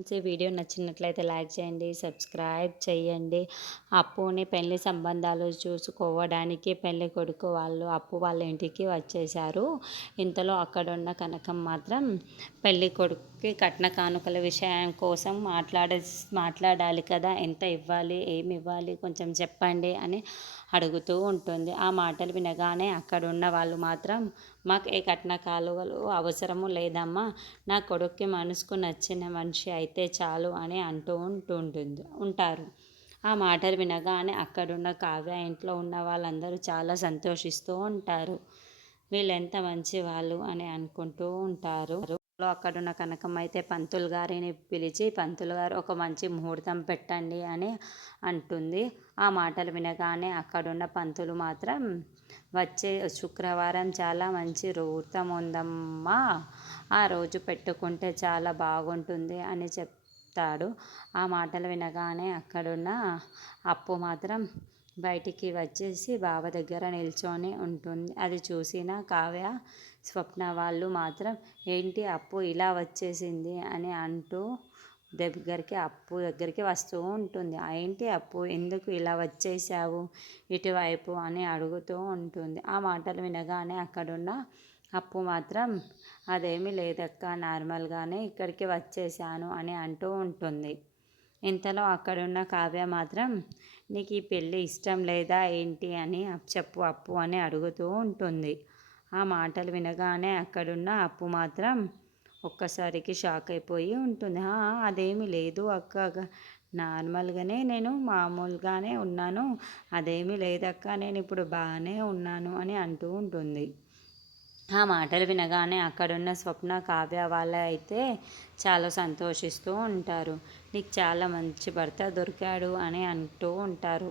Video నచ్చినట్లయితే like చేయండి, subscribe చేయండి. అప్పుని పెళ్లి సంబంధాలు చూసుకోవడానికి పెళ్లి కొడుకు వాళ్ళు అప్పు వాళ్ళ ఇంటికి వచ్చేశారు. ఇంతలో అక్కడున్న కనకం మాత్రం పెళ్లి కొడుకుకి కట్న కానుకల విషయం కోసం మాట్లాడాలి కదా, ఎంత ఇవ్వాలి, ఏమి ఇవ్వాలి కొంచెం చెప్పండి అని అడుగుతూ ఉంటుంది. ఆ మాటలు వినగానే అక్కడున్న వాళ్ళు మాత్రం మాకు ఏ కట్న కాలువలు అవసరము లేదమ్మా, నా కొడుక్కి మనసుకు నచ్చిన మనిషి అయితే చాలు అని అంటూ ఉంటారు. ఆ మాటలు వినగానే అక్కడున్న కావ్య ఇంట్లో ఉన్న వాళ్ళందరూ చాలా సంతోషిస్తూ ఉంటారు. వీళ్ళెంత మంచి వాళ్ళు అని అనుకుంటూ ఉంటారు. అక్కడున్న కనకం అయితే పంతులు గారిని పిలిచి, పంతులు గారు ఒక మంచి ముహూర్తం పెట్టండి అని అంటుంది. ఆ మాటలు వినగానే అక్కడున్న పంతులు మాత్రం వచ్చే శుక్రవారం చాలా మంచి ముహూర్తం ఉందమ్మా, ఆ రోజు పెట్టుకుంటే చాలా బాగుంటుంది అని చెప్తాడు. ఆ మాటలు వినగానే అక్కడున్న అప్పు మాత్రం బయటికి వచ్చేసి బావ దగ్గర నిల్చొని ఉంటుంది. అది చూసిన కావ్య, స్వప్న వాళ్ళు మాత్రం ఏంటి అప్పు ఇలా వచ్చేసింది అని అంటూ అప్పు దగ్గరికి వస్తూ ఉంటుంది. ఏంటి అప్పు, ఎందుకు ఇలా వచ్చేసావు ఇటువైపు అని అడుగుతూ ఉంటుంది. ఆ మాటలు వినగానే అక్కడున్న అప్పు మాత్రం అదేమీ లేదక్క, నార్మల్గానే ఇక్కడికి వచ్చేసాను అని అంటూ ఉంటుంది. ఇంతలో అక్కడున్న కావ్య మాత్రం నీకు ఈ పెళ్ళి ఇష్టం లేదా ఏంటి అని చెప్పు అప్పు అని అడుగుతూ ఉంటుంది. ఆ మాటలు వినగానే అక్కడున్న అప్పు మాత్రం ఒక్కసారికి షాక్ అయిపోయి ఉంటుంది. అదేమీ లేదు అక్క, నార్మల్గానే నేను మామూలుగానే ఉన్నాను, అదేమీ లేదక్క, నేను ఇప్పుడు బాగానే ఉన్నాను అని అంటూ ఉంటుంది. ఆ మాటలు వినగానే అక్కడున్న స్వప్న, కావ్య వాళ్ళ అయితే చాలా సంతోషిస్తూ ఉంటారు. నీకు చాలా మంచి భర్త దొరికాడు అని అంటూ ఉంటారు.